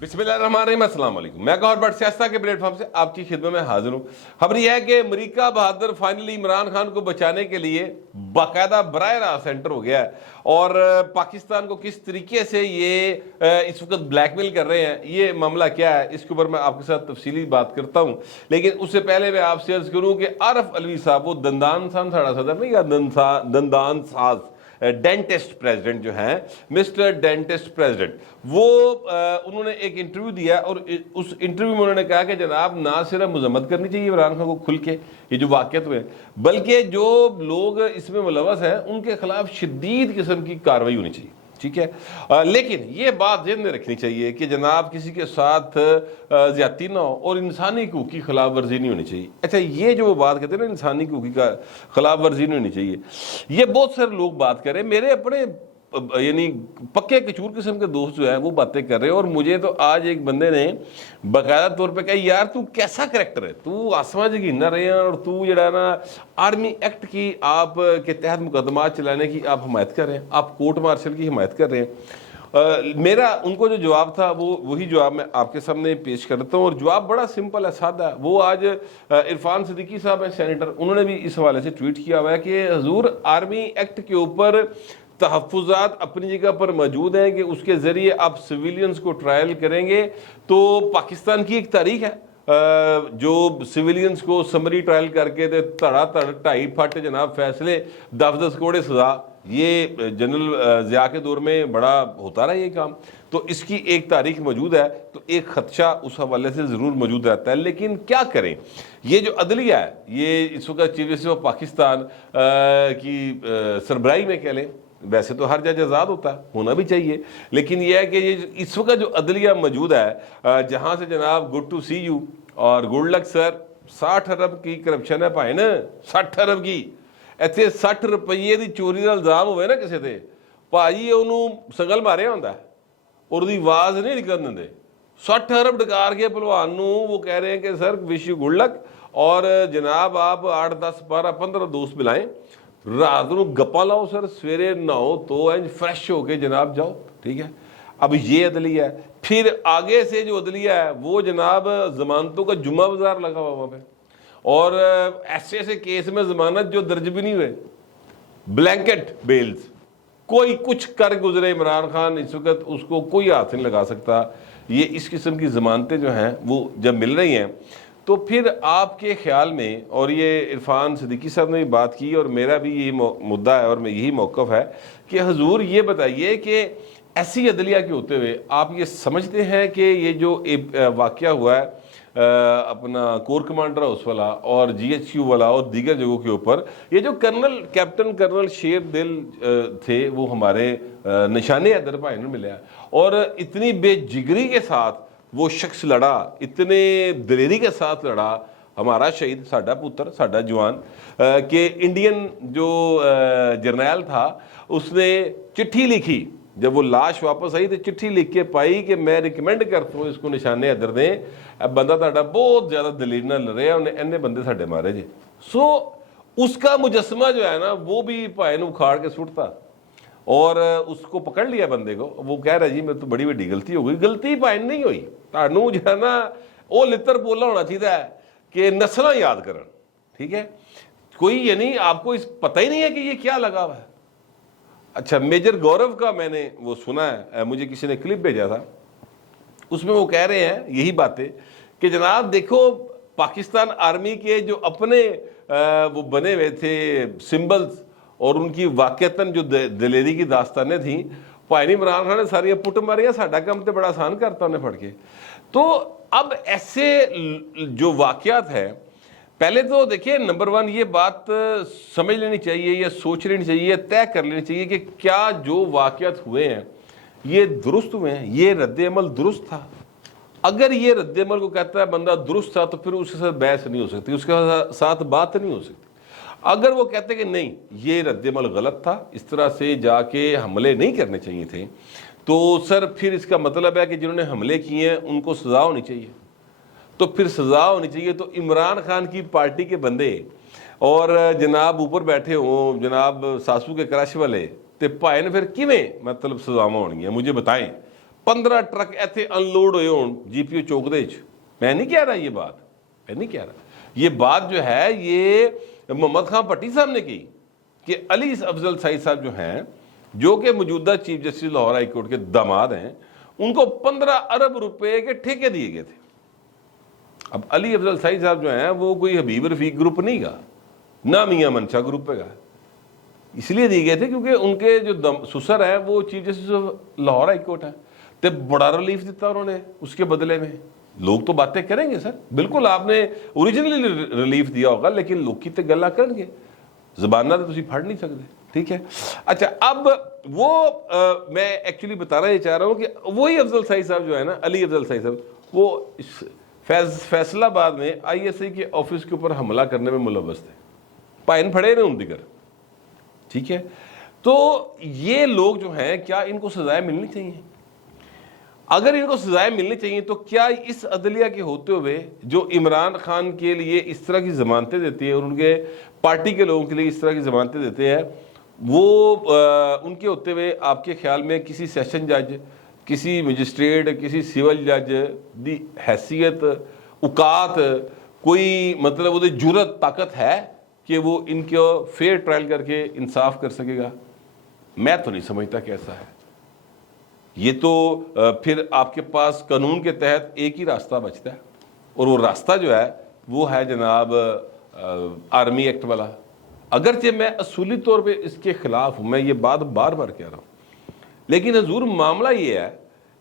बिस्मिल्लाहिर्रहमानिर्रहीम, अस्सलाम वालेकुम। मैं गौहर भट्ट सियासत के प्लेटफॉर्म से आपकी खिदमत में हाजिर हूँ। खबर यह है कि अमरीका बहादुर फाइनली इमरान खान को बचाने के लिए बाकायदा बराह रास्त एंटर हो गया है और पाकिस्तान को किस तरीके से ये इस वक्त ब्लैकमेल कर रहे हैं, ये मामला क्या है, इसके ऊपर मैं आपके साथ तफसीली बात करता हूँ। लेकिन उससे पहले मैं आपसे अर्ज करूँ कि आरफ अलवी साहब, वो दंदान सान साड़ा सदर नहीं या दंदान साज डेंटिस्ट प्रेसिडेंट जो हैं, मिस्टर डेंटिस्ट प्रेसिडेंट, वो उन्होंने एक इंटरव्यू दिया और उस इंटरव्यू में उन्होंने कहा कि जनाब ना सिर्फ मजम्मत करनी चाहिए इमरान खान को खुल के ये जो वाक़यात हुए, बल्कि जो लोग इसमें मुलव्वस हैं उनके खिलाफ शदीद किस्म की कार्रवाई होनी चाहिए। ठीक है, लेकिन ये बात ज़हन में रखनी चाहिए कि जनाब किसी के साथ ज़्यादती ना हो और इंसानी हकूक़ की खिलाफ वर्जी नहीं होनी चाहिए। अच्छा, ये जो वो बात कहते हैं ना, इंसानी हकूक़ की खिलाफ वर्जी नहीं होनी चाहिए, ये बहुत सारे लोग बात कर रहे हैं। मेरे अपने यानी पक्के कचूर किस्म के दोस्त जो हैं वो बातें कर रहे हैं और मुझे तो आज एक बंदे ने बाकायदा तौर पे कहा, यार तू कैसा करैक्टर है, तू आसमां जगीन ना रहे हैं और तू जड़ा ना आर्मी एक्ट की आप के तहत मुकदमा चलाने की आप हमायत कर रहे हैं, आप कोर्ट मार्शल की हमायत कर रहे हैं। मेरा उनको जो जवाब था वो वही जवाब मैं आपके सामने पेश करता हूँ और जवाब बड़ा सिंपल है, सादा है। वो आज इरफान सिद्दीकी साहब हैं सेनेटर, उन्होंने भी इस हवाले से ट्वीट किया हुआ है कि हजूर आर्मी एक्ट के ऊपर तहफ़्फ़ुज़ात अपनी जगह पर मौजूद हैं कि उसके ज़रिए आप सिविलियंस को ट्रायल करेंगे तो पाकिस्तान की एक तारीख है जो सिविलियंस को समरी ट्रायल करके दे धड़ा धड़ 2.5 फट जनाब फैसले 10-10 कोड़े सजा, ये जनरल ज़िया के दौर में बड़ा होता रहा ये काम, तो इसकी एक तारीख मौजूद है, तो एक खदशा उस हवाले से ज़रूर मौजूद रहता है। लेकिन क्या करें, ये जो अदलिया है ये इस वक्त चीफ जस्टिस ऑफ पाकिस्तान की सरबराही में कह लें, वैसे तो हर जज आज़ाद होता है, होना भी चाहिए, लेकिन यह है कि ये इस वक्त जो अदलिया मौजूद है जहाँ से जनाब गुड टू सी यू और गुड लक सर, 60 अरब की करप्शन है भाई ना, 60 अरब की, ਇੱਥੇ 60 ਰੁਪਏ ਦੀ ਚੋਰੀ ਦਾ ਇਲਜ਼ਾਮ ਹੋਵੇ ਨਾ ਕਿਸੇ ਤੇ, ਭਾਜੀ ਉਹਨੂੰ ਸੰਗਲ ਮਾਰਿਆ ਹੁੰਦਾ और ਉਹਦੀ ਆਵਾਜ਼ नहीं ਨਿਕਲਣ ਦਿੰਦੇ। 60 अरब डकार के पहलवान ਨੂੰ वो कह रहे हैं कि sir wish you good luck और जनाब आप 8, 10, 12, 15 दोस्त बुलाएं, रात को गप्पा लाओ सर, सवेरे नहाओ तो इंज फ्रेश होके जनाब जाओ। ठीक है, अब ये अदलिया है। फिर आगे से जो अदलिया है वो जनाब जमानतों का जुम्मा बाजार लगा हुआ वहाँ पे और ऐसे ऐसे केस में जमानत जो दर्ज भी नहीं हुए, ब्लैंकेट बेल्स, कोई कुछ कर गुजरे इमरान खान इस वक्त उसको कोई हाथ नहीं लगा सकता। ये इस किस्म की जमानतें जो हैं वो जब मिल रही हैं तो फिर आपके ख्याल में, और ये इरफान सिद्दीकी साहब ने भी बात की और मेरा भी यही मुद्दा है और यही मौक़िफ़ है कि हजूर ये बताइए कि ऐसी अदलिया के होते हुए आप ये समझते हैं कि ये जो वाक़या हुआ है अपना कोर कमांडर हाउस वाला और GHQ वाला और दीगर जगहों के ऊपर, ये जो कैप्टन कर्नल शेर दिल थे वो हमारे निशाने हैदर भाई ने मिले और इतनी बेजिगरी के साथ वो शख्स लड़ा, इतने दलेरी के साथ लड़ा, हमारा शहीद, साडा पुत्र, साडा जवान कि इंडियन जो जर्नैल था उसने चिट्ठी लिखी, जब वो लाश वापस आई तो चिट्ठी लिख के पाई कि मैं रिकमेंड करता हूँ इसको निशाने हैदर दें, बंदा ताड़ा बहुत ज़्यादा दलील ना लड़ रहा, उन्हें इन्ने बंदे साडे मारे जे। सो उसका मुजस्मा जो है ना वो भी भाई ने उखाड़ के सुटता और उसको पकड़ लिया बंदे को, वो कह रहा जी मेरे तो बड़ी बड़ी गलती हो गई। गलती भाई नहीं हुई, तानू जो है ना वो लितर बोला होना चाहिए कि नस्ल याद करन। ठीक है, कोई यानी आपको इस पता ही नहीं है कि ये क्या लगा हुआ है। अच्छा, मेजर गौरव का मैंने वो सुना है, मुझे किसी ने क्लिप भेजा था, उसमें वो कह रहे हैं यही बातें कि जनाब देखो पाकिस्तान आर्मी के जो अपने वो बने हुए थे सिंबल्स और उनकी वाक़तन जो दलेरी की दास्तानें थी, भाई इमरान खान ने सारी पुट मारिया, साडा काम तो बड़ा आसान करता उन्हें पढ़ के। तो अब ऐसे जो वाक़यात है, पहले तो देखिए नंबर 1 ये बात समझ लेनी चाहिए या सोच लेनी चाहिए, तय कर लेनी चाहिए कि क्या जो वाक़यात हुए हैं ये दुरुस्त हुए हैं, ये रद्द अमल दुरुस्त था। अगर ये रद्द अमल को कहता है बंदा दुरुस्त था तो फिर उसके साथ बहस नहीं हो सकती, उसके साथ बात नहीं हो सकती। अगर वो कहते कि नहीं ये रद्द अमल गलत था, इस तरह से जाके हमले नहीं करने चाहिए थे, तो सर फिर इसका मतलब है कि जिन्होंने हमले किए हैं उनको सज़ा होनी चाहिए। तो फिर सज़ा होनी चाहिए तो इमरान खान की पार्टी के बंदे और जनाब ऊपर बैठे हों जनाब सासू के क्रश वाले, तो भाई ने फिर किमें मतलब सज़ावां होनी है, मुझे बताएं। 15 ट्रक ऐसे अनलोड हुए हों GPO चौक दे विच। मैं नहीं कह रहा ये बात, मैं नहीं कह रहा, ये बात जो है ये मोहम्मद खान भट्टी साहब ने की कि अली अफजल सईद साहब जो हैं, जो कि मौजूदा chief justice Lahore high court के दामाद हैं, उनको 15 अरब रुपए के ठेके दिए गए थे। अब अली अफजल सईद साहब जो हैं वो कोई हबीब रफीक ग्रुप नहीं का, ना मियां मंशा ग्रुप का, इसलिए दिए गए थे क्योंकि उनके जो सुसर है वो chief justice Lahore high court है, तो बड़ा रिलीफ दिता उन्होंने उसके बदले में। लोग तो बातें करेंगे सर, बिल्कुल आपने ओरिजिनली रिलीफ दिया होगा, लेकिन लोग की तो गल्ला करेंगे, जबाना तो तुम फड़ नहीं सकते, ठीक है। अच्छा, अब वो मैं एक्चुअली बताना ये चाह रहा हूँ कि वही अफजल सईद साहब जो है ना, अली अफजल सईद साहब, वो फैसलाबाद में ISI के ऑफिस के ऊपर हमला करने में मुलव्वस थे, पाइन फड़े ने उन दिगर, ठीक है। तो ये लोग जो हैं, क्या इनको सजाएं मिलनी चाहिए? अगर इनको सजाएं मिलनी चाहिए तो क्या इस अदलिया के होते हुए जो इमरान खान के लिए इस तरह की जमानतें देती है और उनके पार्टी के लोगों के लिए इस तरह की जमानतें देते हैं, वो उनके होते हुए आपके ख्याल में किसी सेशन जज, किसी मजिस्ट्रेट, किसी सिविल जज दी हैसियत, औकात, कोई मतलब वो जुर्रत ताकत है कि वो इनको फेयर ट्रायल करके इंसाफ कर सकेगा? मैं तो नहीं समझता कि ऐसा है। ये तो फिर आपके पास कानून के तहत एक ही रास्ता बचता है, और वो रास्ता जो है वो है जनाब आर्मी एक्ट वाला। अगरचे मैं असूली तौर पे इसके खिलाफ हूँ, मैं ये बात बार बार कह रहा हूँ, लेकिन हजूर मामला ये है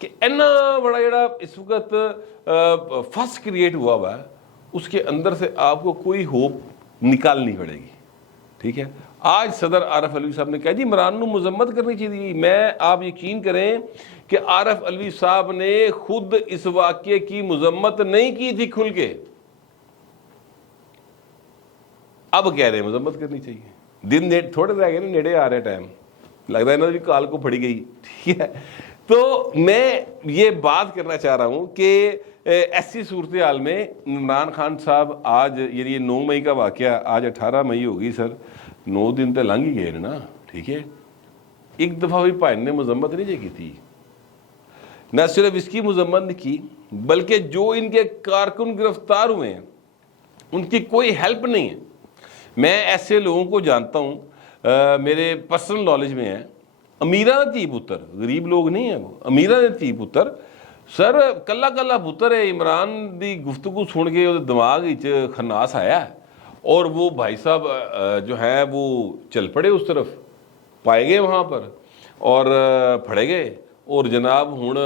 कि इतना बड़ा जड़ा इस वक्त फस क्रिएट हुआ है, उसके अंदर से आपको कोई होप निकालनी पड़ेगी, ठीक है। आज सदर आरफ अलवी साहब ने कहा जी इमरान को मजम्मत करनी चाहिए। मैं, आप यकीन करें कि आरफ अलवी साहब ने खुद इस वाक्य की मजम्मत नहीं की थी खुल के, अब कह रहे हैं मजम्मत करनी चाहिए। दिन थोड़े रह गए ना, नेड़े आ रहे टाइम, लग रहा है ना भी काल को फड़ी गई, ठीक है। तो मैं ये बात करना चाह रहा हूं कि ऐसी सूरत हाल में इमरान खान साहब आज, ये 9 मई का वाकया, आज 18 मई होगी सर, 9 दिन तो लंघ ही गए ना, ठीक है। एक दफ़ा भी भाई ने मजम्मत नहीं की थी, न सिर्फ इसकी मजम्मत नहीं की, बल्कि जो इनके कारकुन गिरफ्तार हुए हैं उनकी कोई हेल्प नहीं है। मैं ऐसे लोगों को जानता हूँ, मेरे पर्सनल नॉलेज में है, अमीरा धी पुत्र, गरीब लोग नहीं है वो, अमीरा धी पुत्र सर, कला कला पुत्र है। इमरान की गुफ्तगू सुन के वो दिमाग खन्नास आया और वो भाई साहब जो है वो चल पड़े उस तरफ, पाए गए वहाँ पर और फड़े गए, और जनाब हुण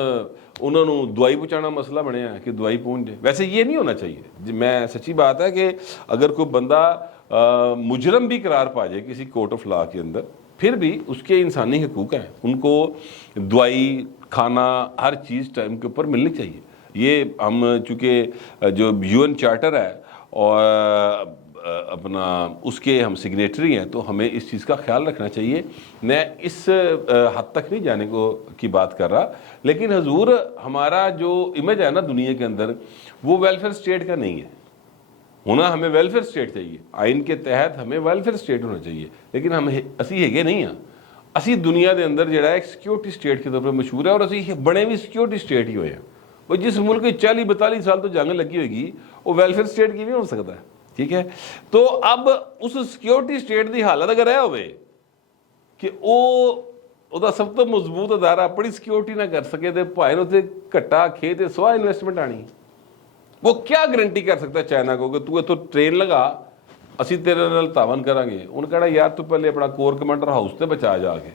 उन्होंने दवाई पहुँचाना मसला बनया कि दवाई पहुँच जाए। वैसे ये नहीं होना चाहिए। मैं सच्ची बात है कि अगर कोई बंदा मुजरम भी करार पा जाए किसी कोर्ट ऑफ लॉ के अंदर, फिर भी उसके इंसानी हकूक़ हैं, उनको दवाई, खाना, हर चीज़ टाइम के ऊपर मिलनी चाहिए। ये हम चूँकि जो UN चार्टर है और अपना उसके हम सिग्नेटरी हैं, तो हमें इस चीज़ का ख्याल रखना चाहिए। मैं इस हद तक नहीं जाने को की बात कर रहा, लेकिन हजूर हमारा जो इमेज है ना दुनिया के अंदर, वो वेलफेयर स्टेट का नहीं है। होना हमें वेलफेयर स्टेट चाहिए, आइन के तहत हमें वेलफेयर स्टेट होना चाहिए, लेकिन हम असी है नहीं हाँ। असी दुनिया के अंदर जो एक सिक्योरिटी स्टेट के तौर पर मशहूर है, और असी बने भी सिक्योरिटी स्टेट ही हुए हैं। वो जिस मुल्क की 40-42 साल तो जंग लगी होगी, वो वेलफेयर स्टेट की भी हो सकता है, ठीक है। तो अब उस सिक्योरिटी स्टेट की हालत अगर यह हो कि वो सब तो मजबूत अदारा अपनी सिक्योरिटी ना कर सके, तो भाई उत्थे घट्टा खेत स्वाह इन्वेस्टमेंट आनी, वो क्या गारंटी कर सकता है चाइना को कि तू इतों ट्रेन लगा, असी तेरे नाल तावन करांगे। उन्हें कहना यार तू पहले अपना कोर कमांडर हाउस से बचा जाके।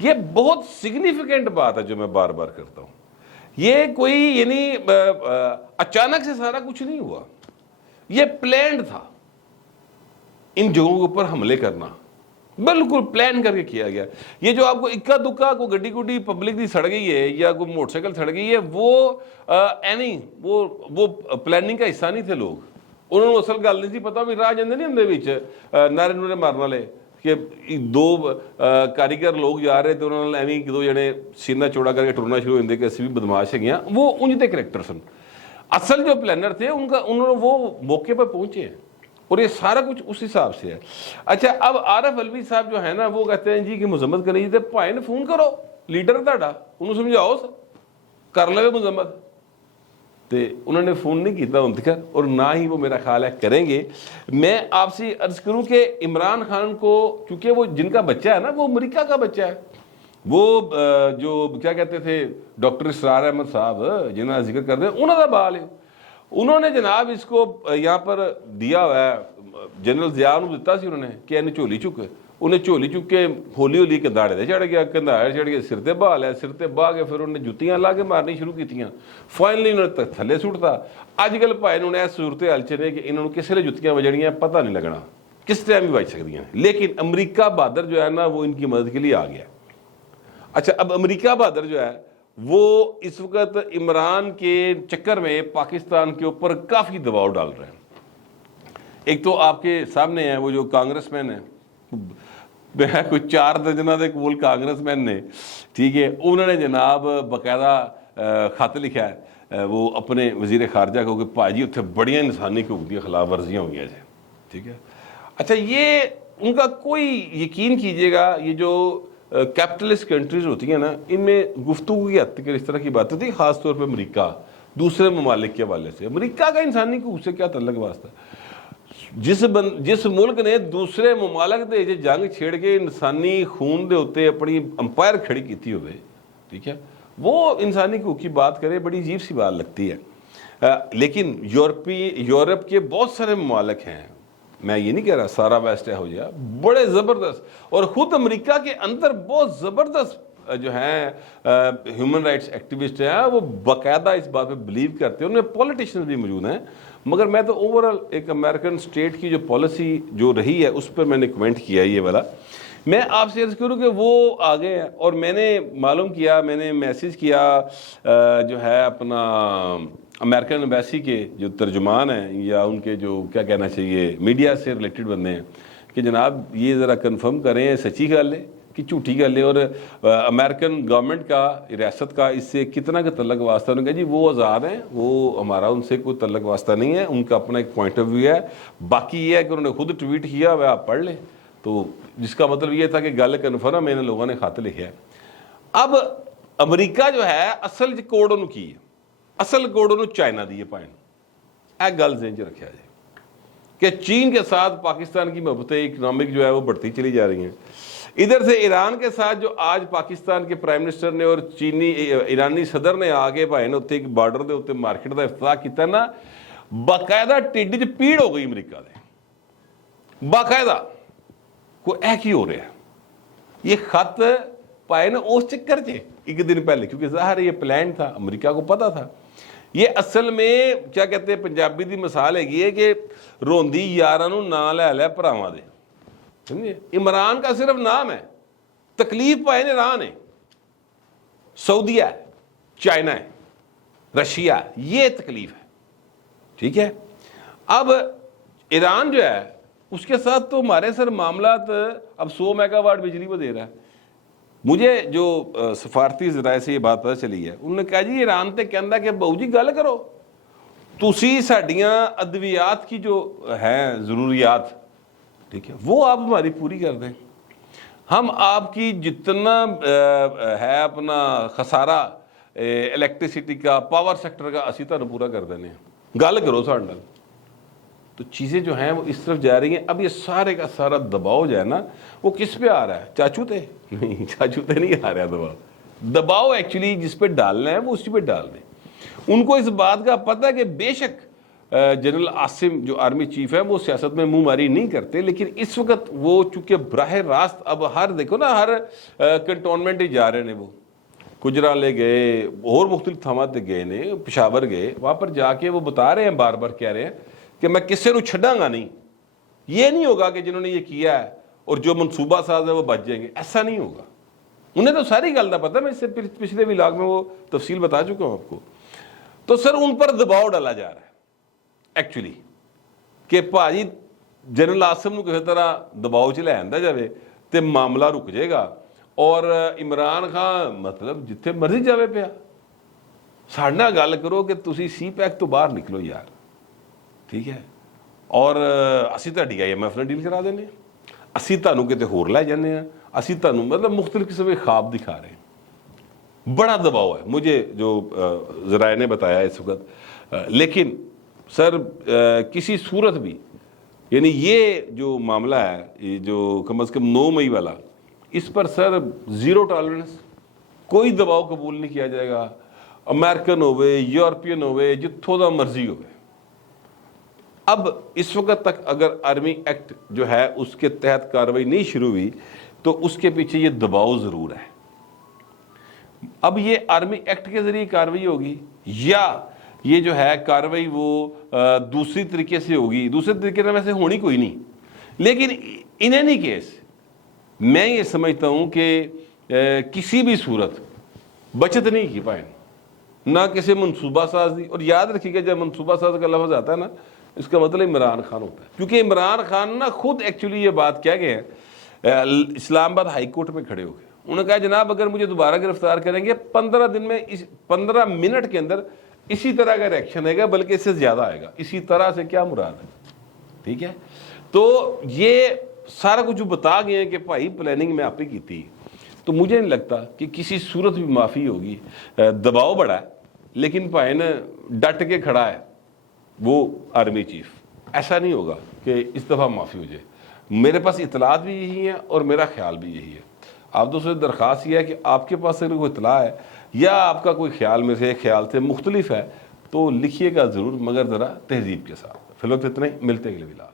ये बहुत सिग्निफिकेंट बात है जो मैं बार बार करता हूँ। ये कोई यानी अचानक से सारा कुछ नहीं हुआ, ये प्लान्ड था। इन जगहों के ऊपर हमले करना बिल्कुल प्लान करके किया गया। ये जो आपको इक्का दुक्का को गड्डी गुड्डी पब्लिक की सड़ गई है या कोई मोटरसाइकिल सड़ गई है, वो एनी वो प्लानिंग का हिस्सा नहीं थे लोग। उन्होंने असल गल नहीं सी पता भी राह जाते नहीं होंगे नारे नूरे मारने वाले कि 2 कारीगर लोग जा रहे थे, उन्होंने एवं 2 जने सीना चौड़ा करके टुरना शुरू होते कि असं भी बदमाश है। वो उंज के करैक्टर सन। असल जो प्लानर थे उन्होंने वो मौके पर पहुंचे हैं, और ये सारा कुछ उस हिसाब से है। अच्छा, अब आरफ अलवी साहब जो है ना, वो कहते हैं जी कि मजम्मत करनी चाहिए, भाई ने फोन करो, ਲੀਡਰ ਤੁਹਾਡਾ, ਉਹਨੂੰ ਸਮਝਾਓ, ਕਰ ਲਵੇ ਮੁਜ਼ੰਮਤ। तो उन्होंने फ़ोन नहीं किया उन तक, और ना ही वो मेरा ख्याल है करेंगे। मैं आपसे अर्ज़ करूं कि इमरान खान को, चूँकि वो जिनका बच्चा है ना, वो अमेरिका का बच्चा है। वो जो क्या कहते थे डॉक्टर इसरार अहमद साहब जिन्होंने जिक्र करते हैं, उन्होंने बाल है, उन्होंने जनाब इसको यहाँ पर दिया हुआ है, जनरल ज़िया नूं दिता सी उन्होंने कि इन्हें झोली चुक, उन्हें झोली चुक के हौली हौली कंधाड़े ते चढ़ गया, कंधाड़े चढ़ के सिर ते बहा लिया, सिर ते बहा के फिर उन्हें जुत्तियां ला के मारनी शुरू कीतियां, फाइनली उन्होंने थले सुटता। अजकल भाई उन्होंने इस सूरत हाल च ने कि इन्होंने किसी ने जुत्तियां वजनियां पता नहीं लगना, किस टाइम भी बज सकती हैं। लेकिन अमरीका बहादुर जो है ना, वो इनकी मदद के लिए आ गया। अच्छा, अब अमरीका बहादुर जो है वो इस वक्त इमरान के चक्कर में पाकिस्तान के ऊपर काफ़ी दबाव डाल रहे हैं। एक तो आपके सामने है वो जो कांग्रेसमैन है, कोई 4 दर्जन के कोल कांग्रेसमैन ने, ठीक है, उन्होंने जनाब बाकायदा खत लिखा है वो अपने वजीर खारजा को कि भाजी उत्थे बड़िया इंसानी हकूक दी खिलाफ वर्जियाँ हुई है, ठीक है। अच्छा, ये उनका कोई यकीन कीजिएगा, ये जो कैपिटलिस्ट कंट्रीज होती हैं ना, इनमें गुफ्तगू की हद तक इस तरह की बात होती है, ख़ासतौर पर अमरीका दूसरे ममालिक के हवाले से। अमरीका का इंसानी हकूक से क्या तल्लक वास्ता? जिस मुल्क ने दूसरे ममालक दे जंग छेड़ के इंसानी खून दे उत्ते अपनी अंपायर खड़ी की होवे, ठीक है, वो इंसानी हकूक की बात करे, बड़ी अजीब सी बात लगती है। लेकिन यूरोप के बहुत सारे ममालक हैं, मैं ये नहीं कह रहा सारा वेस्ट है हो जाए, बड़े ज़बरदस्त, और ख़ुद अमेरिका के अंदर बहुत ज़बरदस्त जो हैं ह्यूमन राइट्स एक्टिविस्ट हैं, वो बाकायदा इस बात पे बिलीव करते हैं, उनमें पॉलिटिशियंस भी मौजूद हैं। मगर मैं तो ओवरऑल एक अमेरिकन स्टेट की जो पॉलिसी जो रही है उस पर मैंने कमेंट किया ये वाला। मैं आपसे अर्ज़ करूँ कि वो आ गए हैं, और मैंने मालूम किया, मैंने मैसेज किया जो है अपना अमेरिकन एम्बेसी के जो तर्जुमान हैं, या उनके जो क्या कहना चाहिए मीडिया से रिलेटेड बंदे हैं, कि जनाब ये ज़रा कन्फर्म करें सच्ची गल है कि झूठी गल है, और अमेरिकन गवर्नमेंट का, रियासत का इससे कितना का तल्लक वास्ता। उन्होंने कहा जी वो आज़ाद हैं, वो हमारा उनसे कोई तल्लक वास्ता नहीं है, उनका अपना एक पॉइंट ऑफ व्यू है। बाकी ये है कि उन्होंने खुद ट्वीट किया हुआ, आप पढ़ लें, तो जिसका मतलब ये था कि गल कन्फर्म है, इन लोगों ने खत लिखा है। अब अमरीका जो है असल कोड उन्होंने की है, असल कोड उन्होंने चाइना दी है पाइन, यह गल ज़हन च रखा जाए कि चीन के साथ पाकिस्तान की मोहब्बतें इकनॉमिक जो है वो बढ़ती चली जा रही हैं। इधर से ईरान के साथ जो आज पाकिस्तान के प्राइम मिनिस्टर ने और चीनी ईरानी सदर ने आके भाई ने उत्ते एक बार्डर के उत्ते मार्केट का इफ्तिताह किया ना, बाकायदा टिड्ड च पीड़ हो गई अमरीका दे, बाकायदा को ऐ की हो रहा है। ये खत पाए ना उस चक्कर च एक दिन पहले, क्योंकि ज़ाहिर ये प्लान था, अमरीका को पता था। ये असल में क्या कहते हैं, पंजाबी की मिसाल हैगी है कि रोंदी यारां नूं नां लै लै भरावां दे, समझे। इमरान का सिर्फ नाम है, तकलीफ पाए ने ईरान है, सऊदीया है, चाइना है, रशिया है, ये तकलीफ है, ठीक है। अब ईरान जो है उसके साथ तो हमारे सर मामलात, अब 100 मेगावाट बिजली वो दे रहा है। मुझे जो सफारती ज़राए से ये बात पता चली है, उन्होंने कहा जी ईरान तो कहता कि बहू जी गल करो, तुसी साडियां अद्वियात की जो है ज़रूरियात, ठीक है, वो आप हमारी पूरी कर दें, हम आपकी जितना है अपना खसारा इलेक्ट्रिसिटी का, पावर सेक्टर का, असी तुहानूं पूरा कर देने, गल करो साडे नाल। तो चीज़ें जो हैं वो इस तरफ जा रही हैं। अब ये सारे का सारा दबाव जो है ना, वो किस पे आ रहा है? चाचू थे नहीं, चाचू थे नहीं आ रहा दबाव। दबाव एक्चुअली जिस पे डालना है वो उसी पे डाल दें। उनको इस बात का पता है कि बेशक जनरल आसिम जो आर्मी चीफ है वो सियासत में मुंह मारी नहीं करते, लेकिन इस वक्त वो चूँकि बराह रास्त अब हर देखो ना, हर कंटोनमेंट ही जा रहे हैं, वो गुजराले गए और मुख्तलिफ थावां ते गए ने, पेशावर गए, वहाँ पर जाके वो बता रहे हैं, बार बार कह रहे हैं कि मैं किसी को छड़ांगा नहीं। ये नहीं होगा कि जिन्होंने ये किया है और जो मनसूबा साज है वो बच जाएंगे, ऐसा नहीं होगा। उन्हें तो सारी गल का पता है, मैं इससे पिछले व्लॉग में वो तफसील बता चुका हूँ आपको। तो सर उन पर दबाव डाला जा रहा है एक्चुअली कि भाजी जनरल आसिम को किसी तरह दबाव च लै आंदा जाए तो मामला रुक जाएगा, और इमरान खान मतलब जिथे मर्जी जाए पिया, साडे नाल गल करो कि तुसी सी पैक तो बाहर निकलो यार, ठीक है, और असी तुहाडी IMF नाल डील करा देने, असी तुहानूं किते होर लै जाने, असी तुहानूं मतलब मुख्तलिफ किस्म के ख्वाब दिखा रहे हैं, بڑا دباؤ ہے مجھے جو ذرائع نے بتایا اس وقت. لیکن سر کسی صورت بھی یعنی یہ جو معاملہ ہے یہ جو کم از کم 9 مئی والا, اس پر سر زیرو ٹالرنس, کوئی دباؤ قبول نہیں کیا جائے گا. امریکن ہوئے, یورپین ہوئے, جتھوں دا مرضی ہوئے. اب اس وقت تک اگر آرمی ایکٹ جو ہے اس کے تحت کارروائی نہیں شروع ہوئی تو اس کے پیچھے یہ دباؤ ضرور ہے. اب یہ آرمی ایکٹ کے ذریعے کارروائی ہوگی یا یہ جو ہے کارروائی وہ دوسری طریقے سے ہوگی. دوسرے طریقے سے ویسے ہونی کوئی نہیں, لیکن ان اینی کیس میں یہ سمجھتا ہوں کہ کسی بھی صورت بچت نہیں کی پائے, نہ کسی منصوبہ ساز دی. اور یاد رکھیے گا جب منصوبہ ساز کا لفظ آتا ہے نا, اس کا مطلب عمران خان ہوتا ہے, کیونکہ عمران خان نا خود ایکچولی یہ بات کہہ گئے ہیں اسلام آباد ہائی کورٹ میں کھڑے ہو گئے. انہوں نے کہا جناب اگر مجھے دوبارہ گرفتار کریں گے 15 دن میں 15 منٹ کے اندر اسی طرح کا ریئیکشن آئے گا, بلکہ اس سے زیادہ آئے گا. اسی طرح سے کیا مراد ہے, ٹھیک ہے. تو یہ سارا کچھ جو بتا گئے ہیں کہ بھائی پلاننگ میں آپ نے کی تھی, تو مجھے نہیں لگتا کہ کسی صورت بھی معافی ہوگی. دباؤ بڑا ہے لیکن بھائی نے ڈٹ کے کھڑا ہے وہ آرمی چیف. ایسا نہیں ہوگا کہ اس دفعہ معافی ہو جائے. میرے پاس اطلاعات بھی یہی ہیں اور میرا خیال بھی یہی ہے. آپ دوسرے درخواست یہ ہے کہ آپ کے پاس اگر کوئی اطلاع ہے یا آپ کا کوئی خیال میں سے خیال سے مختلف ہے تو لکھیے گا ضرور, مگر ذرا تہذیب کے ساتھ. فی الوقت اتنا ہی, ملتے ہیں اگلے ویلاگ.